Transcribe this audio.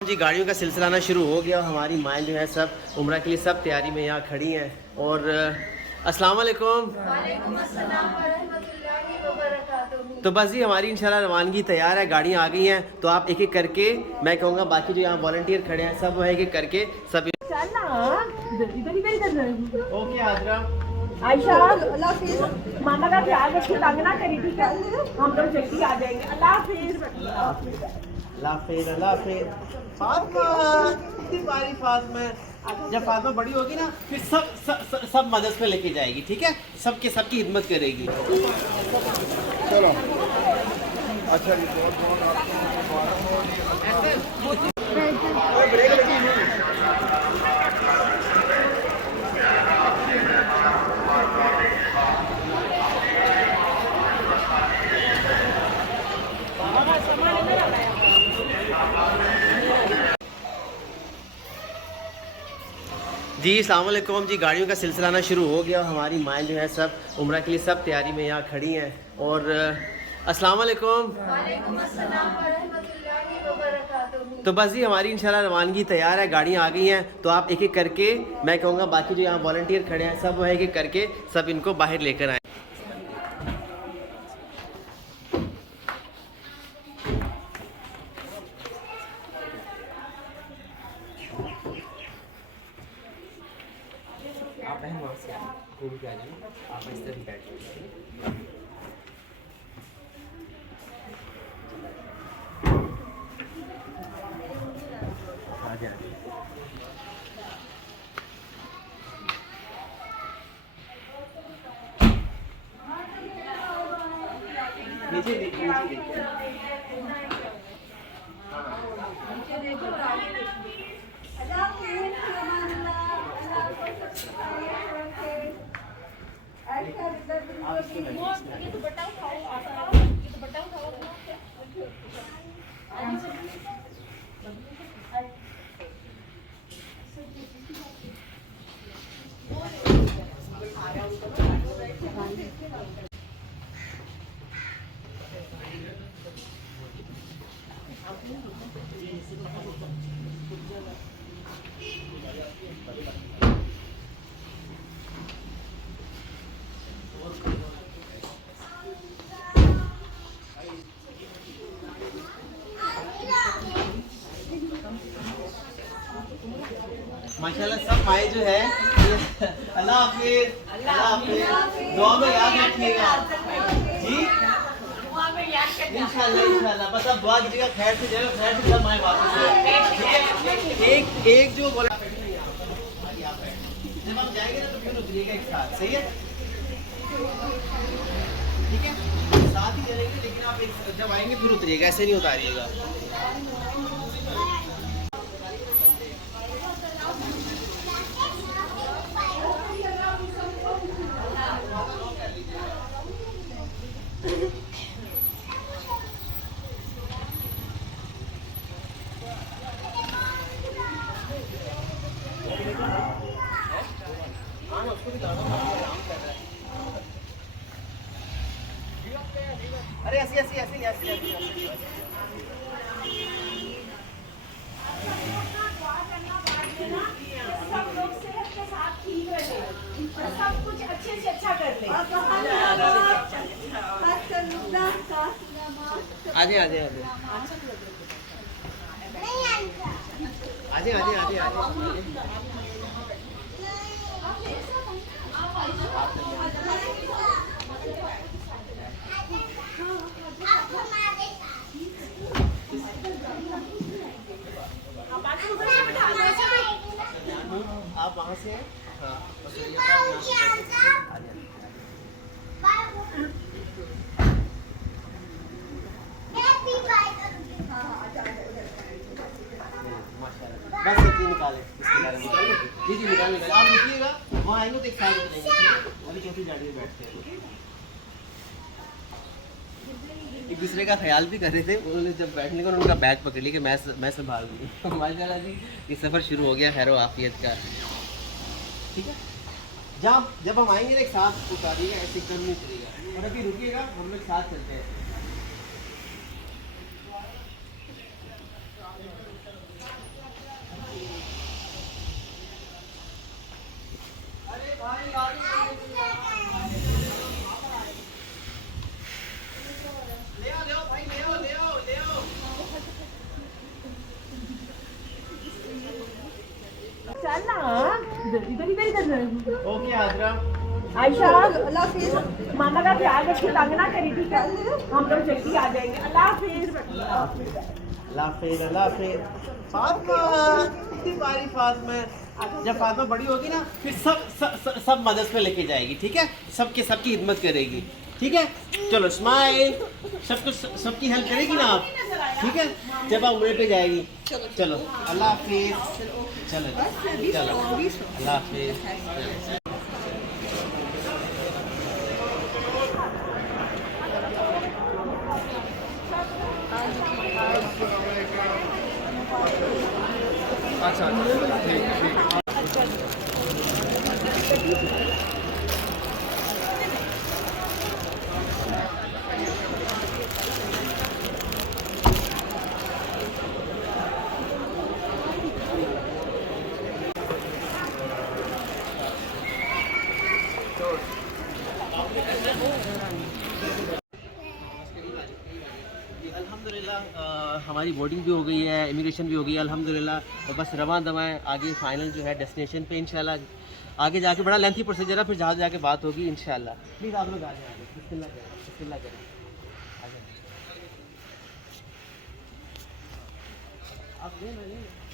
जी गाड़ियों का सिलसिला आना शुरू हो गया। हमारी माएँ जो है सब उम्रा के लिए सब तैयारी में यहाँ खड़ी हैं। और अस्सलाम वालेकुम। तो बस जी हमारी इंशाल्लाह रवानगी तैयार है, गाड़ियाँ आ गई हैं। तो आप एक एक करके, मैं कहूँगा बाकी जो यहाँ वॉलंटियर खड़े हैं सब एक एक करके सब। ओके आदरा आयशा अल्लाह हाफिज़, मामा का ख्याल रखिए, तंग ना करी, ठीक है? हम लोग जल्दी आ जाएंगे। अल्लाह हाफिज़। अल्लाह हाफिज़। फातिमा इतनी प्यारी फातिमा, जब फातिमा बड़ी होगी ना फिर सब मदद में लेके जाएगी, ठीक है? सबकी खिदमत करेगी। चलो अच्छा जी, बहुत बहुत जी अस्सलाम वालेकुम। जी गाड़ियों का सिलसिला आना शुरू हो गया। हमारी माएँ जो है सब उम्रा के लिए सब तैयारी में यहाँ खड़ी हैं। और अस्सलाम वालेकुम। तो बस जी हमारी इंशाल्लाह रवानगी तैयार है, गाड़ियाँ आ गई हैं। तो आप एक एक करके, मैं कहूँगा बाकी जो यहाँ वॉलंटियर खड़े हैं सब एक एक करके सब इनको बाहर लेकर आए। आप बहन वहाँ से घूम के आ जाना, आप इस तरह बैठ जाइए। नीचे देखिए, नीचे देखिए। माशाल्लाह सब माएँ जो है अल्लाह हाफिज़, अल्लाह हाफिज़। दुआ में याद रखिएगा जी, इंशाल्लाह। बस अब दुआ कीजिएगा खैर से जाएगा, खैर से सब माएँ वापस है, ठीक है? एक जो बोला जब हम जाएंगे ना तो क्यों उतरिएगा एक साथ, सही है? ठीक है, साथ ही चलेंगे, लेकिन आप एक जब आएंगे फिर उतरिएगा, ऐसे नहीं उतारिएगा। अरे ऐसे ऐसे ऐसे ऐसे सब लोग सेहत के साथ ठीक रहे और सब कुछ अच्छे से अच्छा कर ले। आजे आजे आजे आजे आजे आजे आजे आप वहाँ से हैं? हाँ बस इतनी निकालें, जी जी निकाल आप लिखिएगा, वहाँ आएंगे तो एक साथ चलेंगे वाली चौथी गाड़ी में बैठते हैं। एक दूसरे का ख्याल भी कर रहे थे, उन्होंने जब बैठने को उनका बैग पकड़ लिया कि मैं संभाल दूँ। माशाल्लाह जी ये सफ़र शुरू हो गया खैर आफियत का, ठीक है? जब हम आएंगे ना एक साथ उतारिएगा, ऐसे कम नहीं चलेगा। और अभी रुकिएगा, हम लोग साथ चलते हैं। चल ना इधर इधर इधर ओके आजरा आयशा अल्लाह हाफिज मामा का ख्याल रखिए तंग ना करी ठीक है हम लोग जल्दी आ जाएंगे अल्लाह हाफिज अल्लाह हाफिज फातिमा इतनी बारी फातिमा जब फातिमा बड़ी होगी ना फिर सब मदद में लेके जाएगी ठीक है सबकी हिम्मत करेगी ठीक है चलो स्माइल सबकी हेल्प करेगी ना आप ठीक है जब आप उम्र पे जाएगी चलो अल्लाह हाफिज चलो चलो अल्लाह हाफिज अच्छा ठीक अल्हम्दुलिल्लाह हमारी बोर्डिंग भी हो गई है इमिग्रेशन भी हो गई है अल्हम्दुलिल्लाह और बस रवां दवाएँ आगे फाइनल जो है डेस्टिनेशन पे इंशाल्लाह आगे जाके बड़ा लेंथी प्रोसीजर है फिर जहाँ जाके बात होगी इंशाल्लाह प्लीज़ आप लोग आ जाएंगे बिस्मिल्लाह करें आ जाएं आप